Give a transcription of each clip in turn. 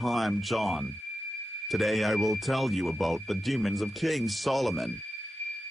Hi, I'm John. Today I will tell you about the demons of King Solomon.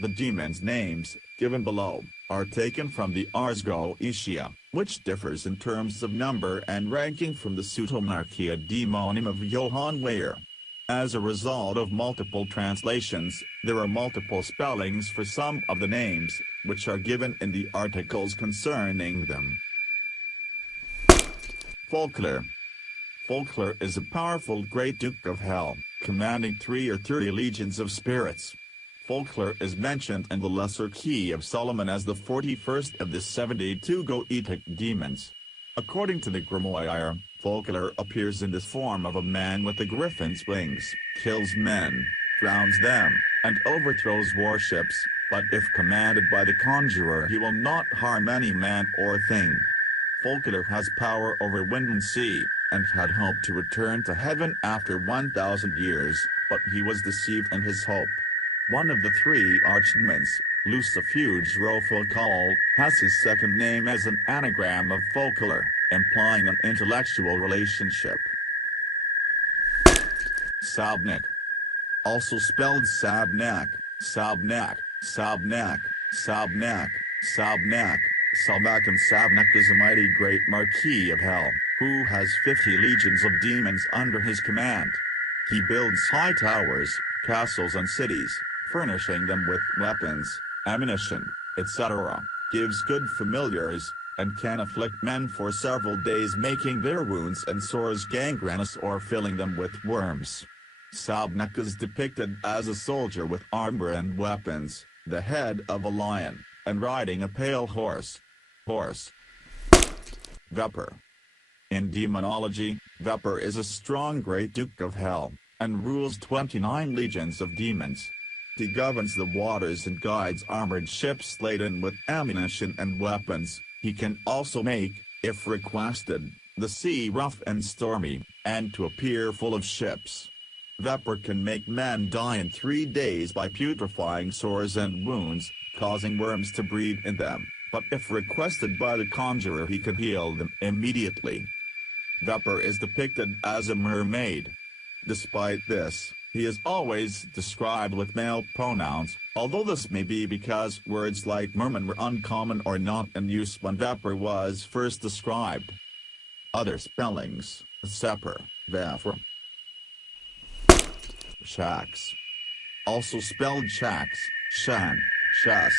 The demons' names, given below, are taken from the Ars Goetia, which differs in terms of number and ranking from the Pseudomonarchia Daemonum of Johann Weyer. As a result of multiple translations, there are multiple spellings for some of the names, which are given in the articles concerning them. Folklore. Folklore is a powerful great duke of hell, commanding 3 or 30 legions of spirits. Folklore is mentioned in the Lesser Key of Solomon as the 41st of the 72 Goetic demons. According to the grimoire, Folklore appears in the form of a man with a griffin's wings, kills men, drowns them, and overthrows warships, but if commanded by the conjurer he will not harm any man or thing. Folklore has power over wind and sea, and had hoped to return to heaven after 1,000 years, but he was deceived in his hope. One of the 3 archdemons, Lucifuge, has his second name as an anagram of folklore, implying an intellectual relationship. Sabnak. Also spelled Sabnak, Sabnak, Sabnak, Sabnak, Sabnak, Sabak, and Sabnak is a mighty great Marquis of Hell, who has 50 legions of demons under his command. He builds high towers, castles and cities, furnishing them with weapons, ammunition, etc., gives good familiars, and can afflict men for several days, making their wounds and sores gangrenous or filling them with worms. Sabnak is depicted as a soldier with armor and weapons, the head of a lion, and riding a pale horse. Weyer. In demonology, Weyer is a strong great duke of hell, and rules 29 legions of demons. He governs the waters and guides armored ships laden with ammunition and weapons. He can also make, if requested, the sea rough and stormy, and to appear full of ships. Weyer can make men die in 3 days by putrefying sores and wounds, causing worms to breed in them, but if requested by the conjurer he can heal them immediately. Weyer is depicted as a mermaid. Despite this, he is always described with male pronouns, although this may be because words like merman were uncommon or not in use when Weyer was first described. Other spellings: Sepper, Weyer. Shax. Also spelled Shax, Shan, Shas,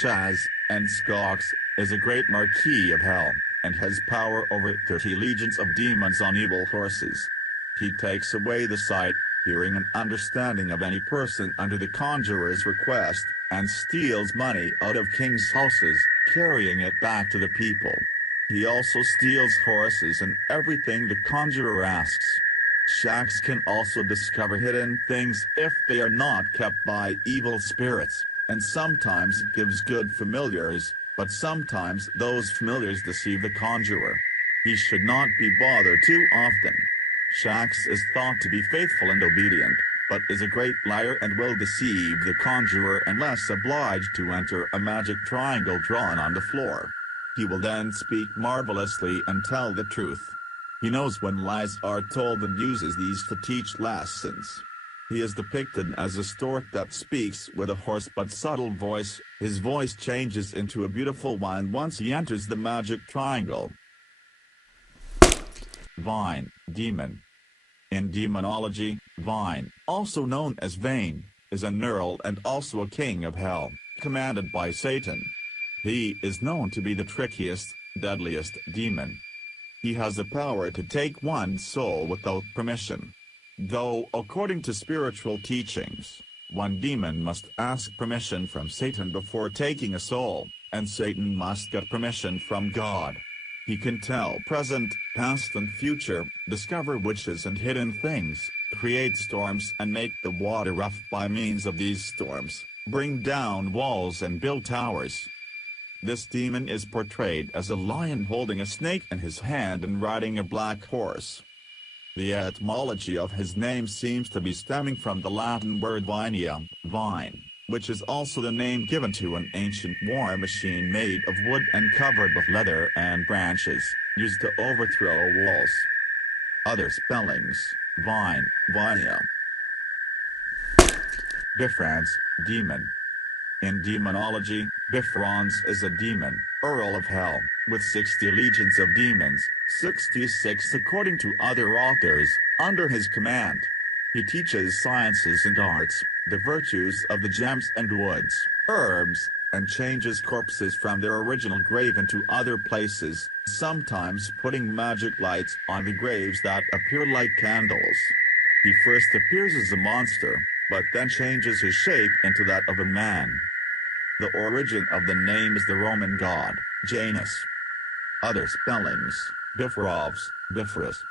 Shaz, and Skox, is a great Marquis of Hell, and has power over 30 legions of demons on evil horses. He takes away the sight, hearing and understanding of any person under the conjurer's request, and steals money out of kings' houses, carrying it back to the people. He also steals horses and everything the conjurer asks. Shax can also discover hidden things if they are not kept by evil spirits, and sometimes gives good familiars, but sometimes those familiars deceive the conjurer. He should not be bothered too often. Shax is thought to be faithful and obedient, but is a great liar and will deceive the conjurer unless obliged to enter a magic triangle drawn on the floor. He will then speak marvelously and tell the truth. He knows when lies are told and uses these to teach lessons. He is depicted as a stork that speaks with a hoarse but subtle voice. His voice changes into a beautiful one once he enters the magic triangle. Vine, demon. In demonology, Vine, also known as Vane, is an earl and also a king of hell, commanded by Satan. He is known to be the trickiest, deadliest demon. He has the power to take one's soul without permission. Though, according to spiritual teachings, one demon must ask permission from Satan before taking a soul, and Satan must get permission from God. He can tell present, past and future, discover witches and hidden things, create storms and make the water rough by means of these storms, bring down walls and build towers. This demon is portrayed as a lion holding a snake in his hand and riding a black horse. The etymology of his name seems to be stemming from the Latin word vinea, vine, which is also the name given to an ancient war machine made of wood and covered with leather and branches, used to overthrow walls. Other spellings: vine, vinea. Bifrons, demon. In demonology, Bifrons is a demon, Earl of Hell, with 60 legions of demons, 66 according to other authors, under his command. He teaches sciences and arts, the virtues of the gems and woods, herbs, and changes corpses from their original grave into other places, sometimes putting magic lights on the graves that appear like candles. He first appears as a monster, but then changes his shape into that of a man. The origin of the name is the Roman god, Janus. Other spellings, Bifrovs, Bifrus.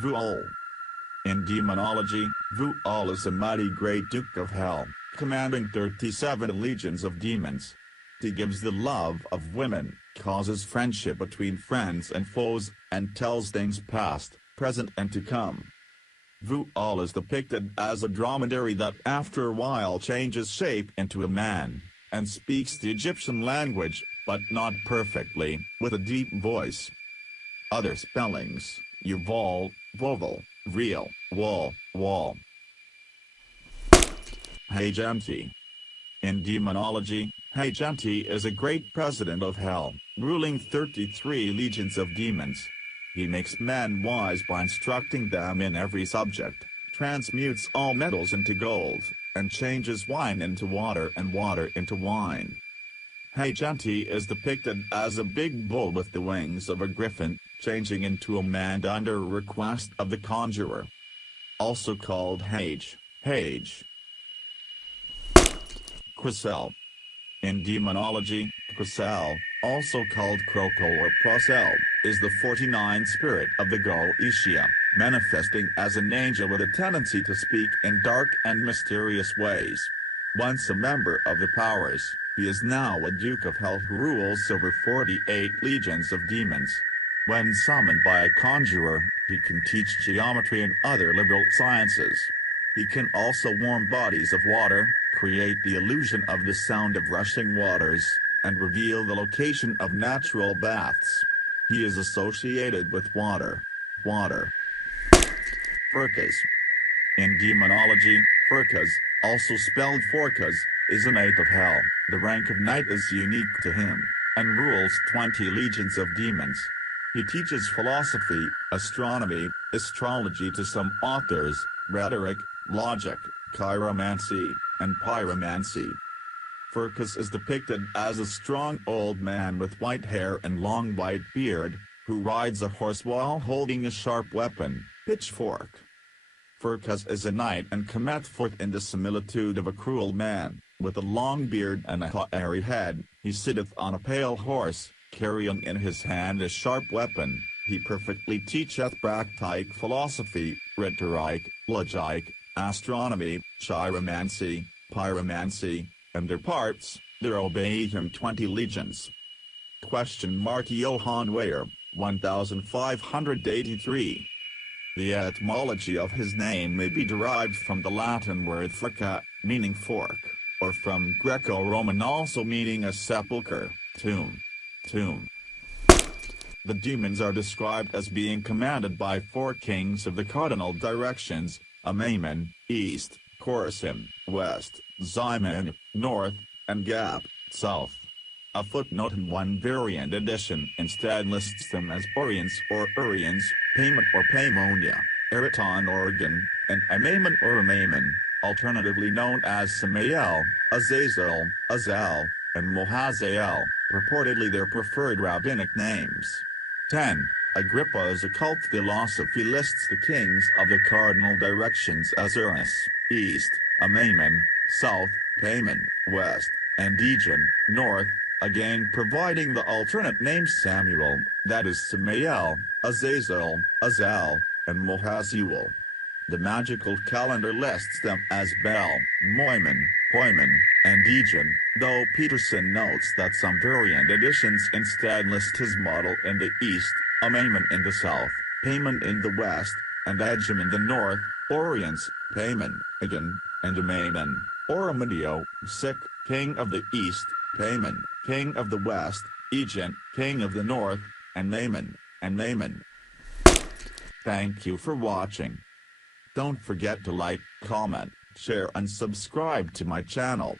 Vuol. In demonology, Vuol is a mighty great duke of hell, commanding 37 legions of demons. He gives the love of women, causes friendship between friends and foes, and tells things past, present and to come. Vuol is depicted as a dromedary that after a while changes shape into a man, and speaks the Egyptian language, but not perfectly, with a deep voice. Other spellings, Uvol, Vovel, Real, Wall, Wall. Hagenti. In demonology, Hagenti is a great president of hell, ruling 33 legions of demons. He makes men wise by instructing them in every subject, transmutes all metals into gold, and changes wine into water and water into wine. Hagenti is depicted as a big bull with the wings of a griffin, changing into a man under request of the conjurer. Also called Hage. Quasel. In demonology, Quasel, also called Kroko or Procel, is the 49th spirit of the Goetia, manifesting as an angel with a tendency to speak in dark and mysterious ways. Once a member of the powers, he is now a Duke of Hell who rules over 48 legions of demons. When summoned by a conjurer, he can teach geometry and other liberal sciences. He can also warm bodies of water, create the illusion of the sound of rushing waters, and reveal the location of natural baths. He is associated with water. Furkas. In demonology, Furkas, also spelled Forkas, is a knight of hell. The rank of knight is unique to him, and rules 20 legions of demons. He teaches philosophy, astronomy, astrology to some authors, rhetoric, logic, chiromancy, and pyromancy. Furkas is depicted as a strong old man with white hair and long white beard, who rides a horse while holding a sharp weapon, pitchfork. Furkas is a knight and cometh forth in the similitude of a cruel man, with a long beard and a hairy head. He sitteth on a pale horse, carrying in his hand a sharp weapon. He perfectly teacheth practic philosophy, rhetoric, logic, astronomy, chiromancy, pyromancy, and their parts. There obey him 20 legions. Johann Weyer, 1583. The etymology of his name may be derived from the Latin word furca, meaning fork, or from Greco-Roman also meaning a sepulchre, tomb. The demons are described as being commanded by 4 kings of the cardinal directions, Amamen, east, Chorasim, west, Zion, north, and Gap, south. A footnote in one variant edition instead lists them as Orients or Urians, Payment or Paymonia, Eriton Oregon, and Amamen or Amamen, alternatively known as Samael, Azazel, Azal, and Mohazael, reportedly their preferred rabbinic names. 10. Agrippa's occult philosophy lists the kings of the cardinal directions as Uranus, east, Amamen, south, Payman, west, and Dejan, north, again providing the alternate name Samuel, that is Samael, Azazel, Azal, and Mohaziel. The magical calendar lists them as Bel, Moiman, Poiman, and Dejan, though Peterson notes that some variant editions instead list his model in the east, Amaman in the south, Payman in the west, and Edgem in the north, Orients, Payman, Egan, and Amaman, Oramedio, Sick, king of the east, Payman, king of the west, Egan, king of the north, and Naaman, Thank you for watching. Don't forget to like, comment, share and subscribe to my channel.